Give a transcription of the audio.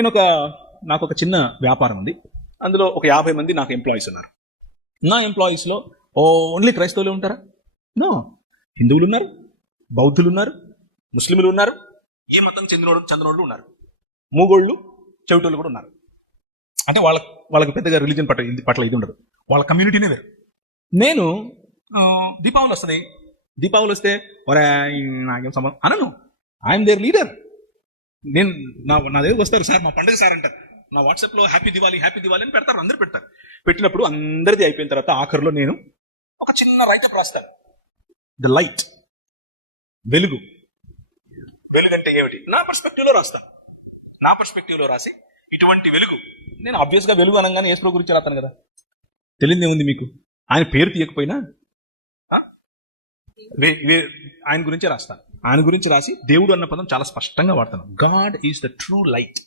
నాకు ఒక చిన్న వ్యాపారం ఉంది. అందులో ఒక 50 మంది నాకు ఎంప్లాయీస్ ఉన్నారు. నా ఎంప్లాయీస్లో ఓన్లీ క్రైస్తవులే ఉంటారా? నో, హిందువులు ఉన్నారు, బౌద్ధులు ఉన్నారు, ముస్లింలు ఉన్నారు, ఏ మతం చంద్రుడు ఉన్నారు, మూగోళ్ళు, చెవిటోళ్ళు కూడా ఉన్నారు. అంటే వాళ్ళకి పెద్దగా రిలీజన్ పట్ల ఇది ఉండదు, వాళ్ళ కమ్యూనిటీనే వేరు. నేను దీపావళి వస్తుంది, దీపావళి వస్తే నాకేం సంబంధం అనను. I'm their leader. నేను నా దగ్గరకు వస్తారు, సార్ మా పండుగ సార్ అంటారు. నా వాట్సాప్లో హ్యాపీ దివాలి అని పెడతారు, అందరు పెడతారు. పెట్టినప్పుడు అందరిది అయిపోయిన తర్వాత ఆఖరిలో నేను ఒక చిన్న రైట్ రాస్తాను. ద లైట్, వెలుగు. వెలుగు అంటే ఏమిటి? నా పర్స్పెక్టివ్లో రాసి ఇటువంటి వెలుగు. నేను ఆబ్వియస్గా వెలుగు అనగానే యేసు గురించి రాస్తాను కదా, తెలియదే ఉంది మీకు. ఆయన పేరు తీయకపోయినా ఆయన గురించే రాస్తాను. ఆయన గురించి రాసి దేవుడు అన్న పదం చాలా స్పష్టంగా వాడతాను. God is the true light.